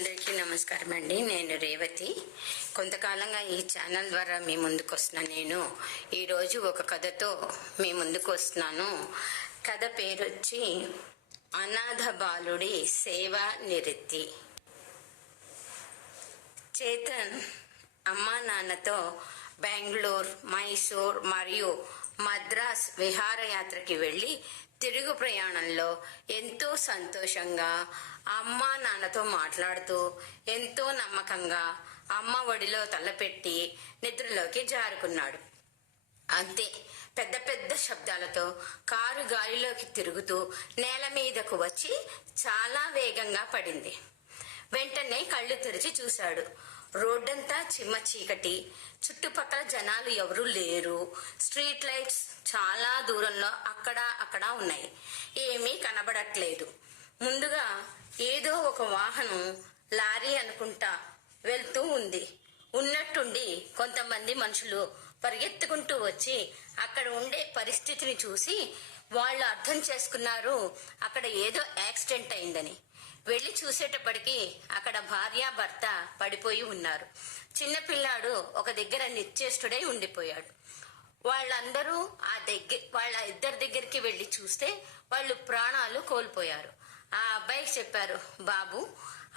అందరికీ నమస్కారం అండి. నేను రేవతి. కొంతకాలంగా ఈ ఛానల్ ద్వారా మీ ముందుకు వస్తున్నా. నేను ఈరోజు ఒక కథతో మీ ముందుకు వస్తున్నాను. కథ పేరు వచ్చి అనాథ బాలుడి సేవా నివృత్తి. చేతన్ అమ్మా నాన్నతో బెంగళూరు, మైసూర్ మరియు మద్రాస్ విహారయాత్రకి వెళ్ళి తిరుగు ప్రయాణంలో ఎంతో సంతోషంగా అమ్మా నాన్నతో మాట్లాడుతూ ఎంతో నమ్మకంగా అమ్మ ఒడిలో తలపెట్టి నిద్రలోకి జారుకున్నాడు. అంతే, పెద్ద పెద్ద శబ్దాలతో కారు గాలిలోకి తిరుగుతూ నేల మీదకు వచ్చి చాలా వేగంగా పడింది. వెంటనే కళ్ళు తెరిచి చూశాడు. రోడ్డంతా చిమ్మ చీకటి, చుట్టుపక్కల జనాలు ఎవరూ లేరు. స్ట్రీట్ లైట్స్ చాలా దూరంలో అక్కడ ఉన్నాయి. ఏమీ కనబడట్లేదు. ముందుగా ఏదో ఒక వాహనం, లారీ అనుకుంటా, వెళ్తూ ఉంది. ఉన్నట్టుండి కొంతమంది మనుషులు పరిగెత్తుకుంటూ వచ్చి అక్కడ ఉండే పరిస్థితిని చూసి వాళ్ళు అర్థం చేసుకున్నారు అక్కడ ఏదో యాక్సిడెంట్ అయిందని. వెళ్లి చూసేటప్పటికి అక్కడ భార్య భర్త పడిపోయి ఉన్నారు. చిన్నపిల్లాడు ఒక దగ్గర నిశ్చేష్టుడై ఉండిపోయాడు. వాళ్ళందరూ వాళ్ళ ఇద్దరి దగ్గరికి వెళ్లి చూస్తే వాళ్ళు ప్రాణాలు కోల్పోయారు. ఆ అబ్బాయికి చెప్పారు, బాబు,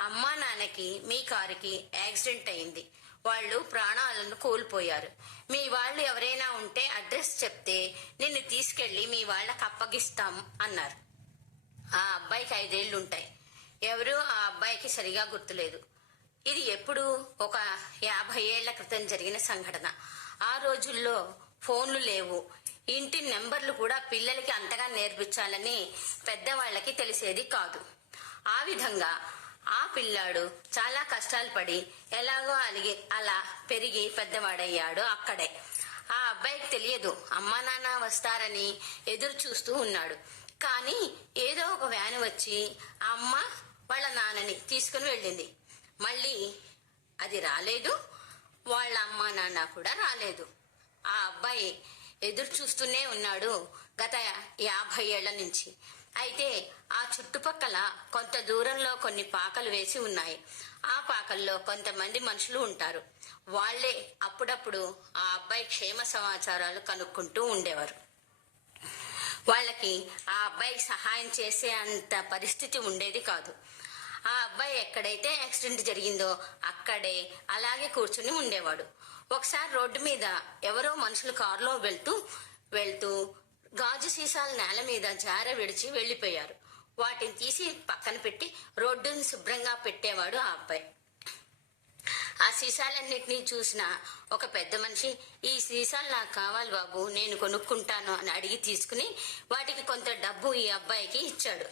అమ్మా నాన్నకి మీ కారుకి యాక్సిడెంట్ అయింది, వాళ్ళు ప్రాణాలను కోల్పోయారు. మీ వాళ్ళు ఎవరైనా ఉంటే అడ్రస్ చెప్తే నిన్ను తీసుకెళ్లి మీ వాళ్ళకి అప్పగిస్తాం అన్నారు. ఆ అబ్బాయికి 5 ఏళ్ళు ఉంటాయి. ఎవరు ఆ అబ్బాయికి సరిగా గుర్తులేదు. ఇది ఎప్పుడు ఒక 50 ఏళ్ల క్రితం జరిగిన సంఘటన. ఆ రోజుల్లో ఫోన్లు లేవు. ఇంటి నెంబర్లు కూడా పిల్లలకి అంతగా నేర్పించాలని పెద్దవాళ్ళకి తెలిసేది కాదు. ఆ విధంగా ఆ పిల్లాడు చాలా కష్టాలు పడి ఎలాగో అలా పెరిగి పెద్దవాడయ్యాడు అక్కడే. ఆ అబ్బాయికి తెలియదు అమ్మా నాన్న వస్తారని ఎదురు చూస్తూ ఉన్నాడు. కానీ ఏదో ఒక వ్యాన్ వచ్చి ఆ అమ్మ వాళ్ళ నాన్నని తీసుకుని వెళ్ళింది. మళ్ళీ అది రాలేదు. వాళ్ళ అమ్మా నాన్న కూడా రాలేదు. ఆ అబ్బాయి ఎదురు చూస్తూనే ఉన్నాడు గత 50 ఏళ్ల నుంచి. అయితే ఆ చుట్టుపక్కల కొంత దూరంలో కొన్ని పాకలు వేసి ఉన్నాయి. ఆ పాకల్లో కొంతమంది మనుషులు ఉంటారు. వాళ్లే అప్పుడప్పుడు ఆ అబ్బాయి క్షేమ సమాచారాలు కనుక్కుంటూ ఉండేవారు. వాళ్ళకి ఆ అబ్బాయికి సహాయం చేసే అంత పరిస్థితి ఉండేది కాదు. ఆ అబ్బాయి ఎక్కడైతే యాక్సిడెంట్ జరిగిందో అక్కడే అలాగే కూర్చుని ఉండేవాడు. ఒకసారి రోడ్డు మీద ఎవరో మనుషులు కారులో వెళ్తూ గాజు సీసాలు నేల మీద జార విడిచి వెళ్లిపోయారు. వాటిని తీసి పక్కన పెట్టి రోడ్డుని శుభ్రంగా పెట్టేవాడు ఆ అబ్బాయి. ఆ సీసాలన్నిటినీ చూసిన ఒక పెద్ద మనిషి, ఈ సీసాలు నాకు కావాలి బాబు, నేను కొనుక్కుంటాను అని అడిగి తీసుకుని వాటికి కొంత డబ్బు ఈ అబ్బాయికి ఇచ్చాడు.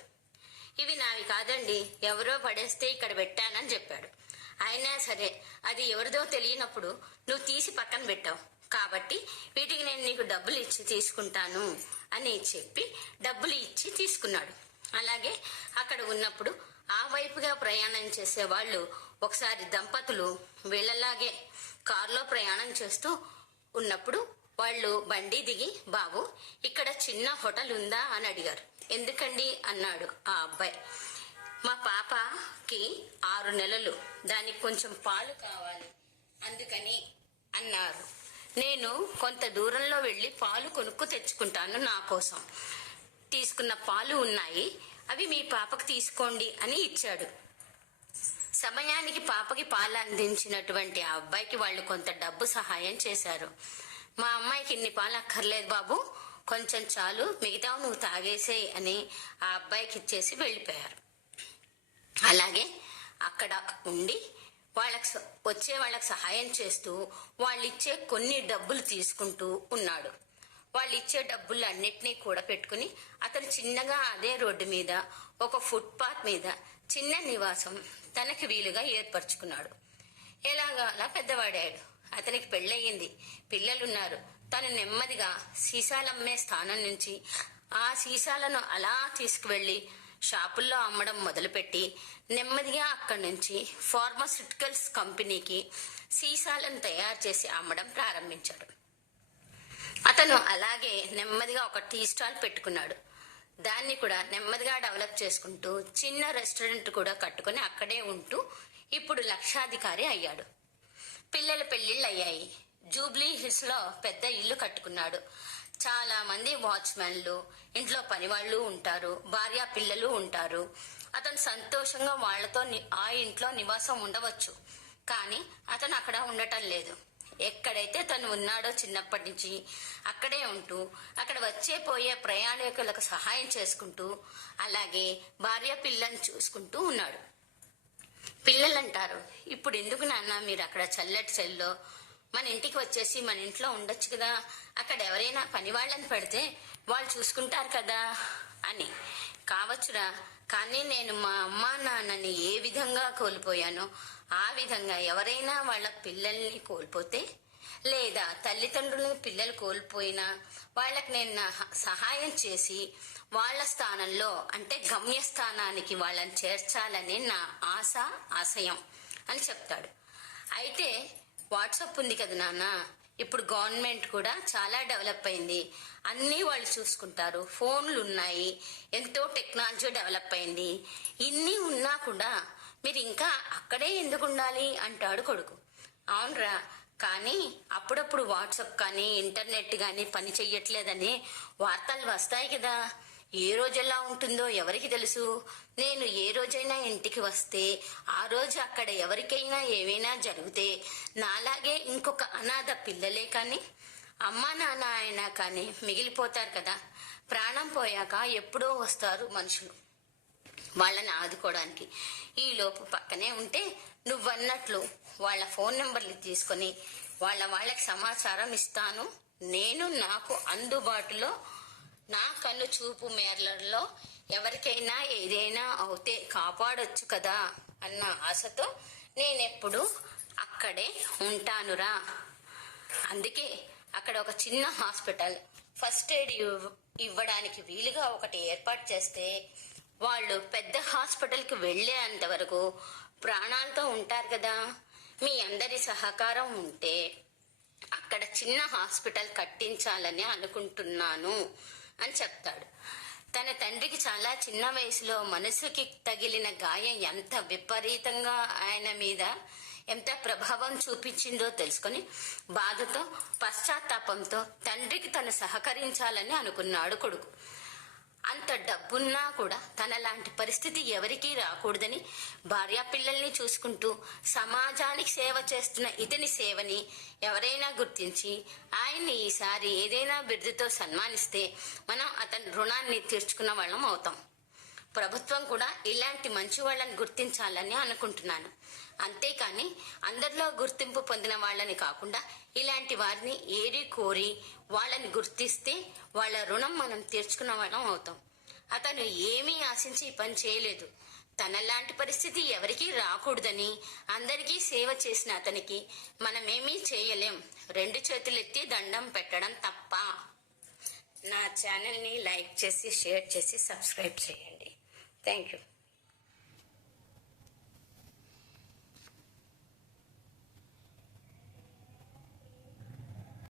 ఇవి నావి కాదండి, ఎవరో పడేస్తే ఇక్కడ పెట్టానని చెప్పాడు. అయినా సరే, అది ఎవరిదో తెలియనప్పుడు నువ్వు తీసి పక్కన పెట్టావు కాబట్టి వీటికి నేను నీకు డబ్బులు ఇచ్చి తీసుకుంటాను అని చెప్పి డబ్బులు ఇచ్చి తీసుకున్నాడు. అలాగే అక్కడ ఉన్నప్పుడు ఆ వైపుగా ప్రయాణం చేసే వాళ్ళు ఒకసారి దంపతులు వీళ్ళలాగే కారులో ప్రయాణం చేస్తూ ఉన్నప్పుడు వాళ్ళు బండి దిగి, బాబు, ఇక్కడ చిన్న హోటల్ ఉందా అని అడిగారు. ఎందుకండి అన్నాడు ఆ అబ్బాయి. మా పాపకి 6 నెలలు, దానికి కొంచెం పాలు కావాలి అందుకని అన్నారు. నేను కొంత దూరంలో వెళ్ళి పాలు కొనుక్కు తెచ్చుకుంటాను, నా కోసం తీసుకున్న పాలు ఉన్నాయి, అవి మీ పాపకు తీసుకోండి అని ఇచ్చాడు. సమయానికి పాపకి పాలు అందించినటువంటి ఆ అబ్బాయికి వాళ్ళు కొంత డబ్బు సహాయం చేశారు. మా అమ్మాయికి ఇన్ని పాలు అక్కర్లేదు బాబు, కొంచెం చాలు, మిగతావు నువ్వు తాగేసేయి అని ఆ అబ్బాయికి ఇచ్చేసి వెళ్ళిపోయారు. అలాగే అక్కడ ఉండి వాళ్ళకి సహాయం చేస్తూ వాళ్ళు ఇచ్చే కొన్ని డబ్బులు తీసుకుంటూ ఉన్నాడు. వాళ్ళు ఇచ్చే డబ్బులు అన్నిటినీ కూడా పెట్టుకుని అతను చిన్నగా అదే రోడ్డు మీద ఒక ఫుట్పాత్ మీద చిన్న నివాసం తనకి వీలుగా ఏర్పరచుకున్నాడు. ఎలాగా అలా పెద్దవాడాడు. అతనికి పెళ్ళయింది, పిల్లలున్నారు. తను నెమ్మదిగా సీసాలమ్మే స్థానం నుంచి ఆ సీసాలను అలా తీసుకువెళ్లి షాపుల్లో అమ్మడం మొదలుపెట్టి నెమ్మదిగా అక్కడి నుంచి ఫార్మాస్యూటికల్స్ కంపెనీకి సీసాలను తయారు చేసి అమ్మడం ప్రారంభించాడు. అతను అలాగే నెమ్మదిగా ఒక టీ స్టాల్ పెట్టుకున్నాడు. దాన్ని కూడా నెమ్మదిగా డెవలప్ చేసుకుంటూ చిన్న రెస్టారెంట్ కూడా కట్టుకుని అక్కడే ఉంటూ ఇప్పుడు లక్షాధికారి అయ్యాడు. పిల్లల పెళ్లిళ్ళు అయ్యాయి. జూబ్లీ హిల్స్ లో పెద్ద ఇల్లు కట్టుకున్నాడు. చాలా మంది వాచ్మెన్లు, ఇంట్లో పనివాళ్ళు ఉంటారు, భార్య పిల్లలు ఉంటారు. అతను సంతోషంగా వాళ్లతో ఆ ఇంట్లో నివాసం ఉండవచ్చు. కానీ అతను అక్కడ ఉండటం లేదు. ఎక్కడైతే తను ఉన్నాడో చిన్నప్పటి నుంచి అక్కడే ఉంటూ అక్కడ వచ్చే పోయే ప్రయాణికులకు సహాయం చేసుకుంటూ అలాగే భార్య పిల్లని చూసుకుంటూ ఉన్నాడు. పిల్లలంటారు, ఇప్పుడు ఎందుకు నాన్న మీరు అక్కడ చల్లటి చెల్లో మన ఇంటికి వచ్చేసి మన ఇంట్లో ఉండొచ్చు కదా, అక్కడ ఎవరైనా పని వాళ్ళని పెడితే వాళ్ళు చూసుకుంటారు కదా అని. కావచ్చురా, కానీ నేను మా అమ్మా నాన్నని ఏ విధంగా కోల్పోయానో ఆ విధంగా ఎవరైనా వాళ్ళ పిల్లల్ని కోల్పోతే లేదా తల్లిదండ్రులని పిల్లలు కోల్పోయినా వాళ్ళకి నేను నా సహాయం చేసి వాళ్ళ స్థానంలో అంటే గమ్యస్థానానికి వాళ్ళని చేర్చాలని నా ఆశ ఆశయం అని చెప్తాడు. అయితే వాట్సాప్ ఉంది కదా నాన్న, ఇప్పుడు గవర్నమెంట్ కూడా చాలా డెవలప్ అయింది, అన్నీ వాళ్ళు చూసుకుంటారు, ఫోన్లు ఉన్నాయి, ఎంతో టెక్నాలజీ డెవలప్ అయింది. ఇన్ని ఉన్నా కూడా మీరు ఇంకా అక్కడే ఎందుకు ఉండాలి అంటాడు కొడుకు. అవునరా, కానీ అప్పుడప్పుడు వాట్సాప్ కానీ ఇంటర్నెట్ కానీ పని చెయ్యట్లేదని వార్తలు వస్తాయి కదా, ఏ రోజు ఎలా ఉంటుందో ఎవరికి తెలుసు. నేను ఏ రోజైనా ఇంటికి వస్తే ఆ రోజు అక్కడ ఎవరికైనా ఏమైనా జరిగితే నాలాగే ఇంకొక అనాథ పిల్లలే కానీ అమ్మా నాన్న అయినా కానీ మిగిలిపోతారు కదా. ప్రాణం పోయాక ఎప్పుడో వస్తారు మనుషులు వాళ్ళని ఆదుకోవడానికి. ఈ లోపు పక్కనే ఉంటే నువ్వన్నట్లు వాళ్ళ ఫోన్ నెంబర్లు తీసుకొని వాళ్ళకి సమాచారం ఇస్తాను. నేను నాకు అందుబాటులో నా కన్ను చూపు మేరలలో ఎవరికైనా ఏదైనా అవుతే కాపాడొచ్చు కదా అన్న ఆశతో నేనెప్పుడు అక్కడే ఉంటానురా. అందుకే అక్కడ ఒక చిన్న హాస్పిటల్ ఫస్ట్ ఎయిడ్ ఇవ్వడానికి వీలుగా ఒకటి ఏర్పాటు చేస్తే వాళ్ళు పెద్ద హాస్పిటల్కి వెళ్ళేంత వరకు ప్రాణాలతో ఉంటారు కదా. మీ అందరి సహకారం ఉంటే అక్కడ చిన్న హాస్పిటల్ కట్టించాలని అనుకుంటున్నాను అని చెప్తాడు. తన తండ్రికి చాలా చిన్న వయసులో మనసుకి తగిలిన గాయం ఎంత విపరీతంగా ఆయన మీద ఎంత ప్రభావం చూపించిందో తెలుసుకొని బాధతో పశ్చాత్తాపంతో తండ్రికి తను సహకరించాలని అనుకున్నాడు కొడుకు. అంత డబ్బున్నా కూడా తనలాంటి పరిస్థితి ఎవరికీ రాకూడదని భార్యా పిల్లల్ని చూసుకుంటూ సమాజానికి సేవ చేస్తున్న ఇతని సేవని ఎవరైనా గుర్తించి ఆయన్ని ఈసారి ఏదైనా బిరుదుతో సన్మానిస్తే మనం అతని రుణాన్ని తీర్చుకున్న వాళ్ళం అవుతాం. ప్రభుత్వం కూడా ఇలాంటి మంచి వాళ్ళని గుర్తించాలని అనుకుంటున్నాను. అంతేకాని అందరిలో గుర్తింపు పొందిన వాళ్ళని కాకుండా ఇలాంటి వారిని ఏరి కోరి వాళ్ళని గుర్తిస్తే వాళ్ళ రుణం మనం తీర్చుకున్న వాళ్ళం అవుతాం. అతను ఏమీ ఆశించి ఈ పని చేయలేదు. తనలాంటి పరిస్థితి ఎవరికీ రాకూడదని అందరికీ సేవ చేసిన అతనికి మనమేమీ చేయలేం. 2 చేతులెత్తి దండం పెట్టడం తప్ప. నా ఛానల్ని లైక్ చేసి షేర్ చేసి సబ్స్క్రైబ్ చేయండి. Thank you.